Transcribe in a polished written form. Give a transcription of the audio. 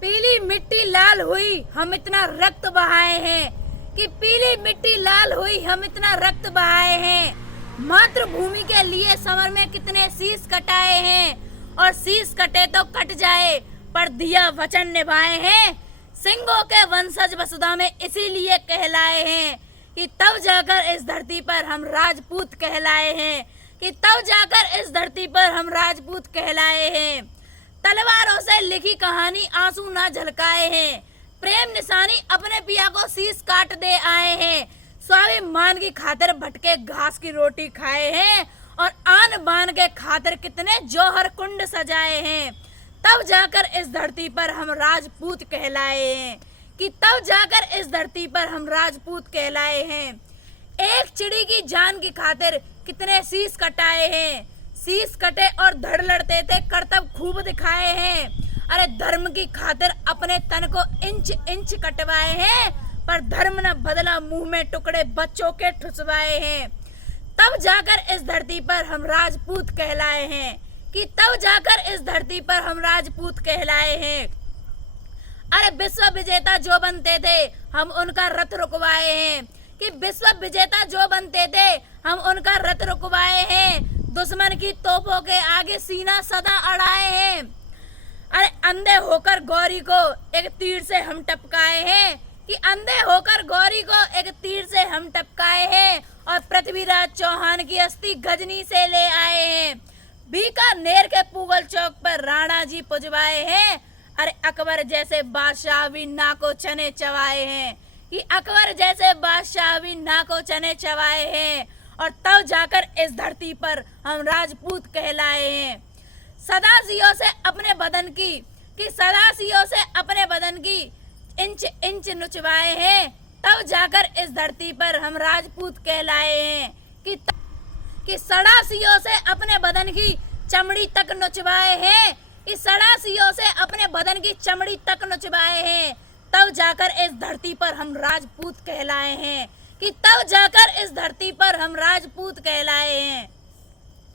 पीली मिट्टी लाल हुई हम इतना रक्त बहाए हैं, कि पीली मिट्टी लाल हुई हम इतना रक्त बहाए हैं। मातृभूमि के लिए समर में कितने शीश कटाए हैं, और शीश कटे तो कट जाए पर दिया वचन निभाए हैं। सिंहों के वंशज वसुधा में इसीलिए कहलाए हैं, कि तब जाकर इस धरती पर हम राजपूत कहलाए हैं, कि तब जाकर इस धरती पर हम राजपूत कहलाए हैं। तलवारों से लिखी कहानी आंसू ना झलकाए हैं, प्रेम निशानी अपने पिया को शीश काट दे आए हैं। स्वाभिमान की खातिर भटके घास की रोटी खाए हैं, और आन बान के खातिर कितने जौहर कुंड सजाए हैं। तब जाकर इस धरती पर हम राजपूत कहलाए हैं, कि तब जाकर इस धरती पर हम राजपूत कहलाए हैं। एक चिड़ी की जान की खातिर कितने शीश कटाए हैं, शीश कटे और धड़ लड़ते थे करतब खूब दिखाए हैं। अरे धर्म की खातिर अपने तन को इंच इंच कटवाए हैं, पर धर्म न बदला मुंह में टुकड़े बच्चों के ठुसवाए हैं। तब जाकर इस धरती पर हम राजपूत कहलाए हैं, कि तब जाकर इस धरती पर हम राजपूत कहलाए हैं। अरे विश्व विजेता जो बनते थे हम उनका रथ रुकवाए हैं, कि विश्व विजेता जो बनते थे हम उनका रथ रुकवाए हैं। दुश्मन की तोपों के आगे सीना सदा अड़ाए हैं। अरे अंधे होकर गौरी को एक तीर से हम टपकाए हैं, कि अंधे होकर गौरी को एक तीर से हम टपकाए हैं। और पृथ्वीराज चौहान की अस्थि गजनी से ले आए हैं। बीकानेर के पूगल चौक पर राणा जी पुजवाए हैं। अरे अकबर जैसे बादशाह भी नाको चने चबाए हैं, कि अकबर जैसे बादशाह भी नाको चने चबाए हैं। और तब जाकर इस धरती पर हम राजपूत कहलाए हैं। सदाशियों से अपने बदन की, कि सदाशियों से अपने बदन की इंच इंच नुचवाए हैं। तब जाकर इस धरती पर हम राजपूत कहलाए हैं, कि सदाशियों से अपने बदन की चमड़ी तक नुचवाए हैं, कि सदाशियों से अपने बदन की चमड़ी तक नुचवाए हैं। तब जाकर इस धरती पर हम राजपूत कहलाए हैं, कि तब जाकर इस धरती पर हम राजपूत कहलाए हैं।